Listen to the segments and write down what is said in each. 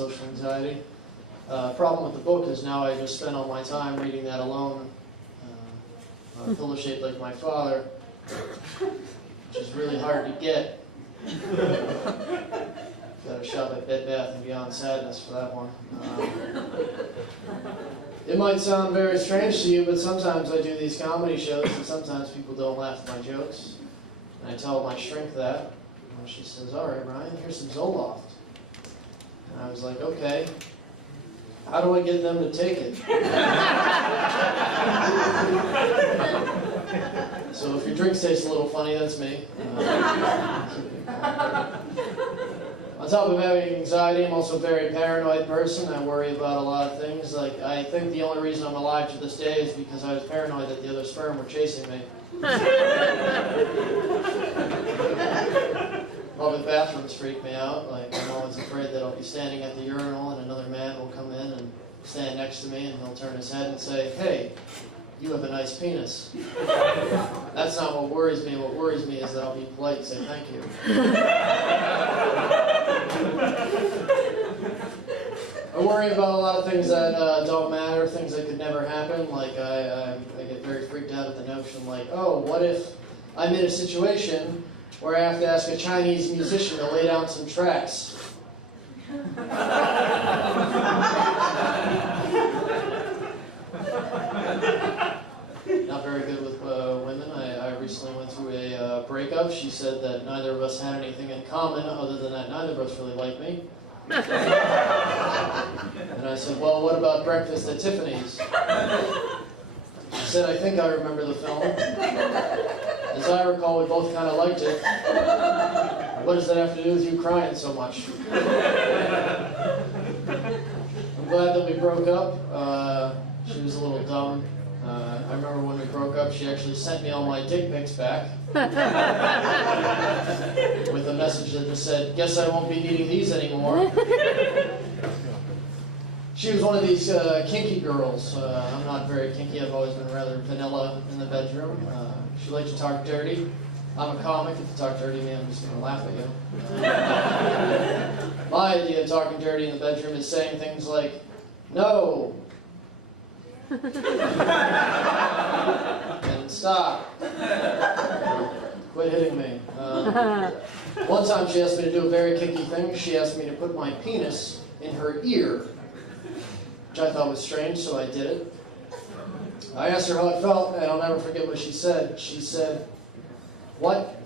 social anxiety. Problem with the book is now I just spend all my time reading that alone on a pillow shaped like my father, which is really hard to get. Got to shop at Bed Bath & Beyond Sadness for that one. It might sound very strange to you, but sometimes I do these comedy shows and sometimes people don't laugh at my jokes. And I tell my shrink that. And she says, "All right, Ryan, here's some Zoloft." And I was like, "Okay, how do I get them to take it?" So if your drinks taste a little funny, that's me. On top of having anxiety, I'm also a very paranoid person. I worry about a lot of things. Like, I think the only reason I'm alive to this day is because I was paranoid that the other sperm were chasing me. Public bathrooms freak me out. Like, I'm always afraid that I'll be standing at the urinal and another man will come in and stand next to me and he'll turn his head and say, "Hey, you have a nice penis." That's not what worries me. What worries me is that I'll be polite and say thank you. I worry about a lot of things that don't matter, things that could never happen. Like I get very freaked out at the notion, like, oh, what if I'm in a situation where I have to ask a Chinese musician to lay down some tracks? Not very good with women. I recently went through a breakup. She said that neither of us had anything in common other than that neither of us really liked me. And I said, "Well, what about Breakfast at Tiffany's?" She said, "I think I remember the film. As I recall, we both kind of liked it. What does that have to do with you crying so much?" I'm glad that we broke up. She was a little dumb. I remember when we broke up, she actually sent me all my dick pics back with a message that just said, "Guess I won't be needing these anymore." She was one of these kinky girls. I'm not very kinky. I've always been rather vanilla in the bedroom. She liked to talk dirty. I'm a comic. If you talk dirty to me, I'm just going to laugh at you. My idea of talking dirty in the bedroom is saying things like, "No," and "Stop," "Quit hitting me." One time she asked me to do a very kinky thing. She asked me to put my penis in her ear, which I thought was strange, so I did it. I asked her how it felt, and I'll never forget what she said. She said, "What?"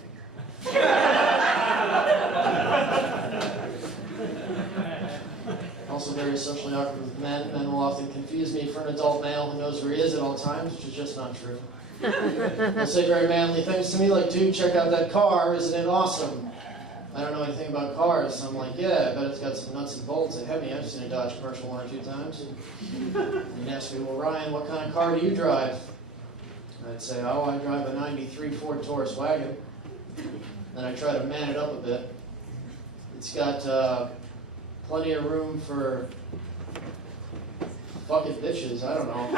Also very socially awkward with men. Men will often confuse me for an adult male who knows where he is at all times, which is just not true. They'll say very manly things to me like, "Dude, check out that car, isn't it awesome?" I don't know anything about cars, so I'm like, "Yeah, I bet it's got some nuts and bolts. It's heavy. I've seen a Dodge commercial 1 or 2 times. And you'd ask me, "Well, Ryan, what kind of car do you drive?" I'd say, "Oh, I drive a '93 Ford Taurus wagon." Then I try to man it up a bit. It's got plenty of room for fucking bitches. I don't know.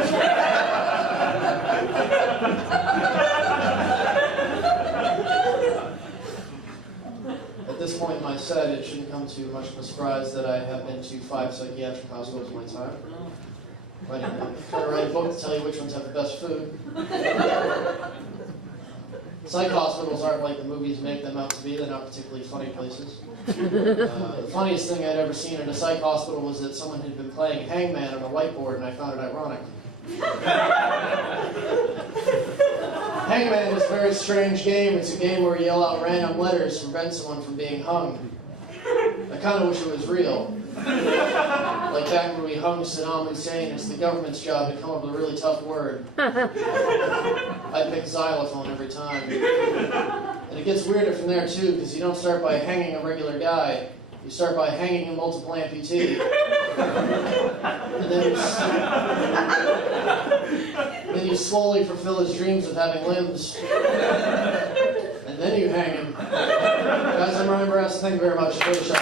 At this point in my set, it shouldn't come to much of a surprise that I have been to 5 psychiatric hospitals in my time. I'm trying to write a book to tell you which ones have the best food. Psych hospitals aren't like the movies make them out to be. They're not particularly funny places. The funniest thing I'd ever seen in a psych hospital was that someone had been playing Hangman on a whiteboard, and I found it ironic. Hangman is a very strange game. It's a game where you yell out random letters to prevent someone from being hung. I kind of wish it was real. Like back when we hung Saddam Hussein, it's the government's job to come up with a really tough word. I pick xylophone every time. And it gets weirder from there too, because you don't start by hanging a regular guy. You start by hanging a multiple amputee. And then you slowly fulfill his dreams of having limbs. And then you hang him. Guys, I'm Ryan Bourassa. Thank you very much. Great shot.